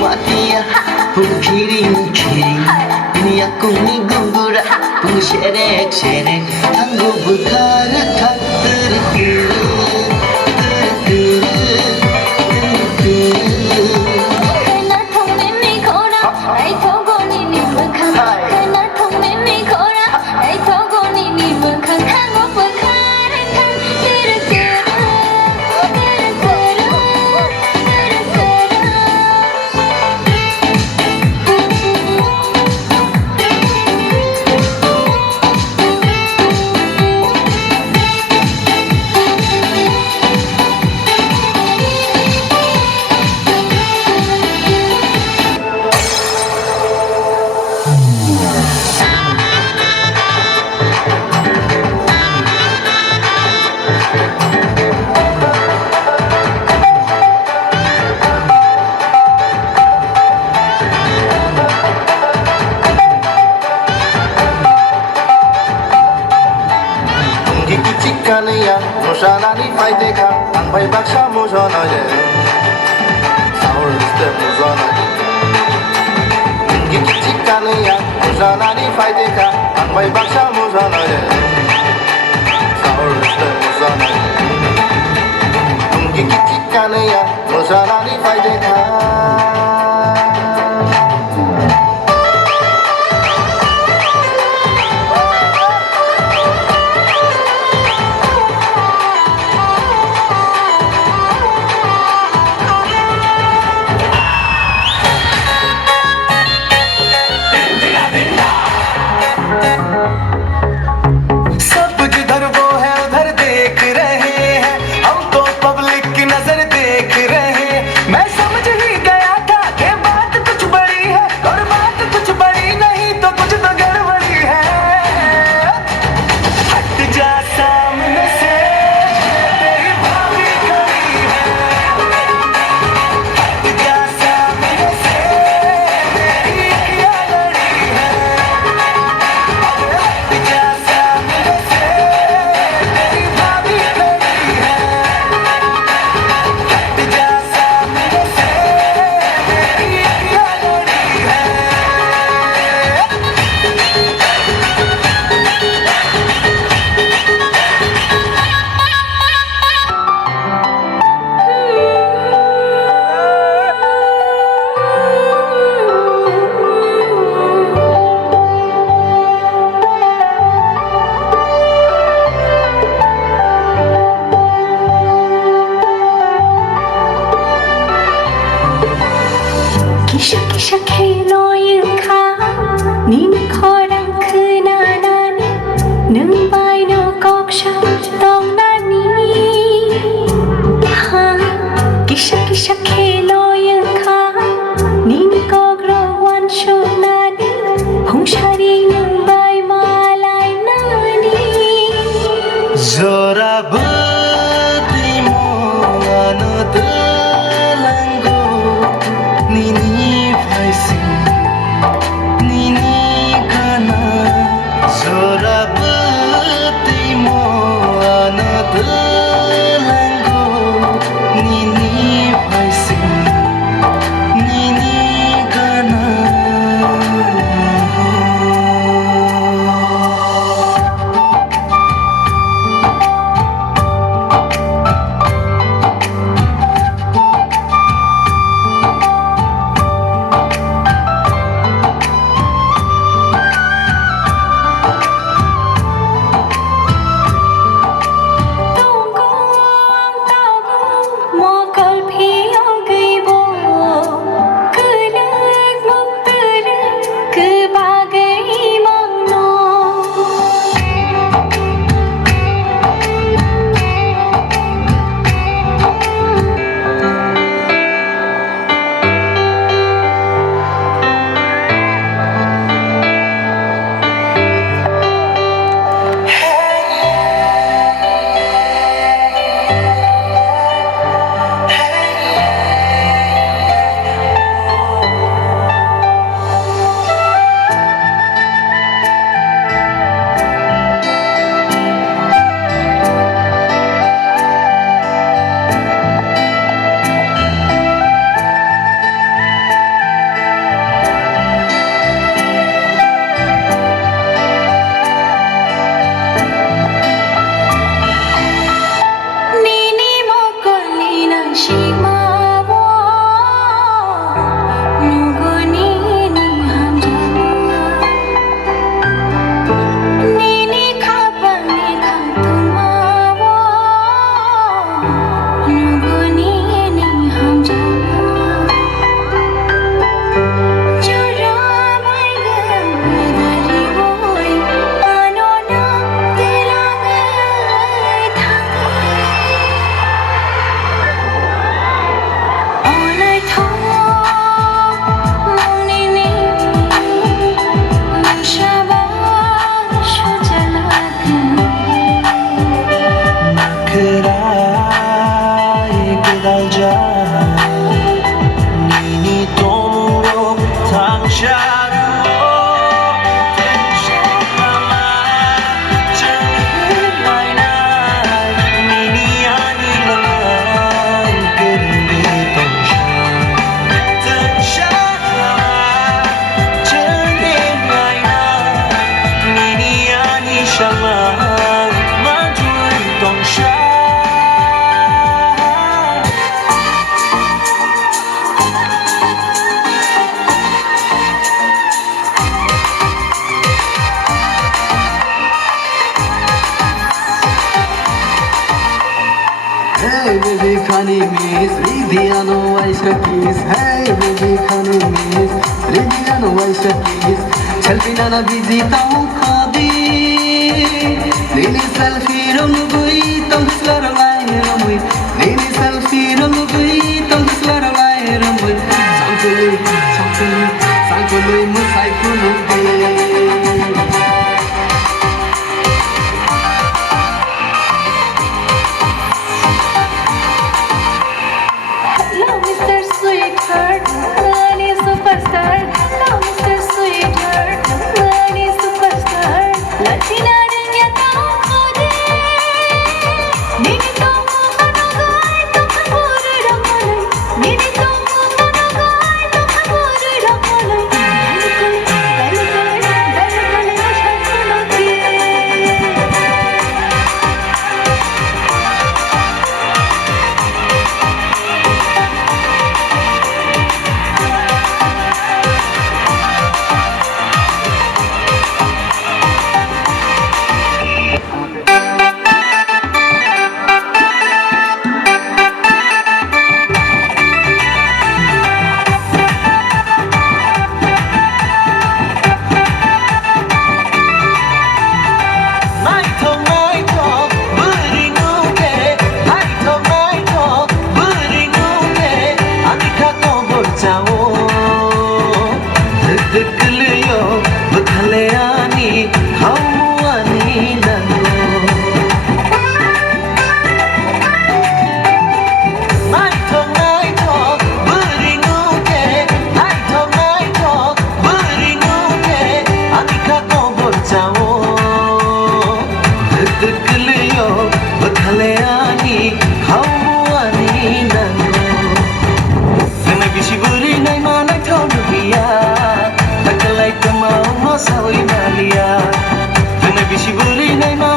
matiya Pung kiring kiring Ini aku ni gugura Pung sherek sherek Tanggo bekara tak terkira Karena thông minh mi khổ đau Hãy thấu cô ni ni mưa khăn Karena thông minh mi khổ đau Hãy thấu cô ni ni mưa khăn Khăn ngốc mưa khăn khăn Kira kira Kira kira Kira Kanaya, Moshanani fight the car, and by Baksha Mosana, our step Mosana. Kanaya, Moshanani fight the car, and by Baksha Mosana, our step Mosana. Kanaya, Moshanani fight the car. Kisha kisha khelo yin kha Nin khoran khuna nani Nung bai no kok sha tong nani Ha Kisha kisha khelo yin kha Nin kok ro wan sho nani Hong shari nung bai ma lai nani Zora bati mo ano telango Nini vaisi Nini kana Zora bati mo ano telango Nini vaisi Hey baby honey miss, Lidiano Aisha kiss. Hey baby honey miss, Lidiano Aisha kiss. Selfie nana busy tau khadi. Nini selfie rom gui tong slar lai romui. Nini selfie rom gui tong slar lai romui. Sangkului musai punu de. Hello, Mr. Sweetheart, honey superstar. Hello, Mr. Sweetheart, honey superstar. Latina dunia tahu kode. Nini tahu mana gai tu kabur ramalai. Nini tahu mana gai tu kabur ramalai. Dalgalai mashakunoti. Sawi malia, kena bisi buri nai ma